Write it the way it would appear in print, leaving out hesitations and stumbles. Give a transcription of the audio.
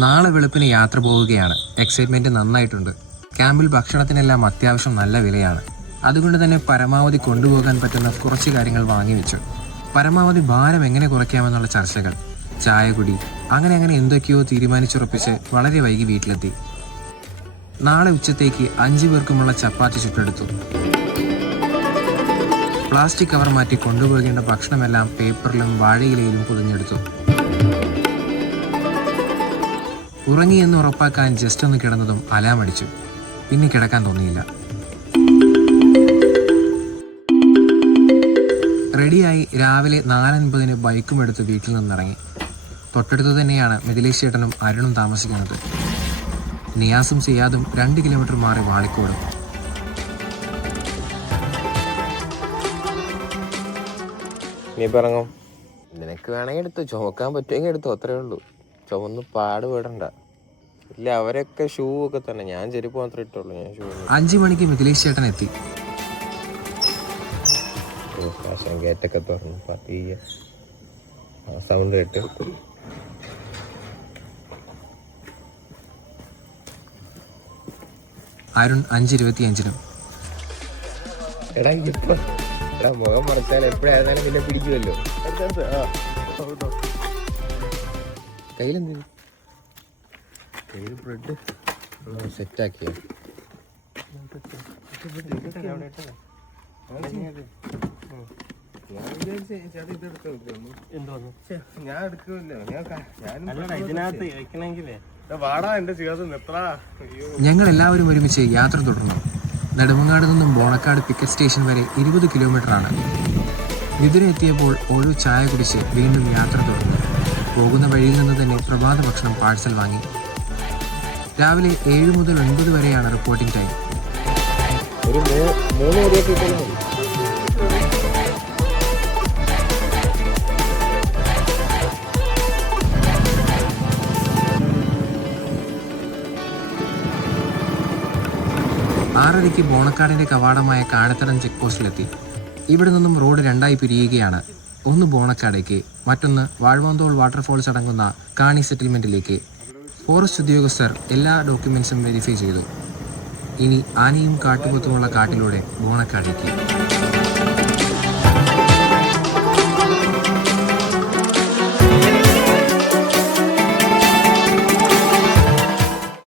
നാളെ വെളുപ്പിന് യാത്ര പോവുകയാണ്. എക്സൈറ്റ്മെന്റ് നന്നായിട്ടുണ്ട്. ക്യാമ്പിൽ ഭക്ഷണത്തിനെല്ലാം അത്യാവശ്യം നല്ല വിലയാണ്. അതുകൊണ്ട് തന്നെ പരമാവധി കൊണ്ടുപോകാൻ പറ്റുന്ന കുറച്ച് കാര്യങ്ങൾ വാങ്ങിവെച്ചു. പരമാവധി ഭാരം എങ്ങനെ കുറയ്ക്കാമെന്നുള്ള ചർച്ചകൾ, ചായകുടി, അങ്ങനെ എന്തൊക്കെയോ തീരുമാനിച്ചുറപ്പിച്ച് വളരെ വൈകി വീട്ടിലെത്തി. നാളെ ഉച്ചത്തേക്ക് 5 പേർക്കുമുള്ള ചപ്പാത്തി ചുട്ടെടുത്തു. പ്ലാസ്റ്റിക് കവർ മാറ്റി കൊണ്ടുപോകേണ്ട ഭക്ഷണമെല്ലാം പേപ്പറിലും വാഴയിലയിലും പൊതിഞ്ഞെടുത്തു. ഉറങ്ങിയെന്ന് ഉറപ്പാക്കാൻ ജസ്റ്റ് ഒന്ന് കിടന്നതും അലാം അടിച്ചു. പിന്നെ കിടക്കാൻ തോന്നിയില്ല. റെഡിയായി രാവിലെ 4:50 ബൈക്കും എടുത്ത് വീട്ടിൽ നിന്നിറങ്ങി. തൊട്ടടുത്ത് തന്നെയാണ് മിഥിലേഷ് ചേട്ടനും അരുണും താമസിക്കുന്നത്. നിയാസും സിയാദും 2 കിലോമീറ്റർ മാറി വാളിക്കോടും. നീ പറഞ്ഞോ, നിനക്ക് വേണമെങ്കിൽ എടുത്തോ, ചുമക്കാൻ പറ്റുമെങ്കിൽ എടുത്തോ, അത്രേ ഉള്ളൂ. ചുമന്ന് പാടുപെടണ്ട. ഇല്ല, അവരൊക്കെ ഷൂ ഒക്കെ തന്നെ, ഞാൻ ചെരുപ്പ് മാത്രമേ ഇട്ടുള്ളൂ. ഞാൻ ഷൂ 5 മണിക്ക് മിഥിലേഷ് ചേട്ടൻ എത്തി. ഗേറ്റൊക്കെ തുറന്നു പതിയെ സൗണ്ട് കേട്ട് അരുൺ 5:25. എടാ ഇപ്പൊ മുഖം മറച്ചാൽ എപ്പോഴായിരുന്നാലും പിന്നെ പിടിക്കുമല്ലോ. കയ്യിലെന്ത് കയ്യിൽ ബ്രെഡ് സെറ്റാക്കിയ ഞങ്ങൾ എല്ലാവരും ഒരുമിച്ച് യാത്ര തുടർന്നു. നെടുമങ്ങാട് നിന്നും ബോണക്കാട് പിക്കറ്റ് സ്റ്റേഷൻ വരെ 20 കിലോമീറ്ററാണ്. മിഥുന എത്തിയപ്പോൾ ഒരു ചായ കുടിച്ച് വീണ്ടും യാത്ര തുടർന്നു. പോകുന്ന വഴിയിൽ നിന്ന് തന്നെ പ്രഭാത ഭക്ഷണം പാഴ്സൽ വാങ്ങി. രാവിലെ 7 മുതൽ 9 വരെയാണ് റിപ്പോർട്ടിംഗ് ടൈം. ഒരു 3 വരെയൊക്കെ 6:30 ബോണക്കാടിന്റെ കവാടമായ കാടത്തടം ചെക്ക് പോസ്റ്റിലെത്തി. ഇവിടെ നിന്നും റോഡ് 2ആയി പിരിയുകയാണ്. ഒന്ന് ബോണക്കാടേക്ക്, മറ്റൊന്ന് വാഴവന്തോൾ വാട്ടർഫോൾസ് അടങ്ങുന്ന കാണി സെറ്റിൽമെന്റിലേക്ക്. ഫോറസ്റ്റ് ഉദ്യോഗസ്ഥർ എല്ലാ ഡോക്യുമെന്റ്സും വെരിഫൈ ചെയ്തു. ഇനി ആനയും കാട്ടുപോത്തുമുള്ള കാട്ടിലൂടെ ബോണക്കാടേക്ക്.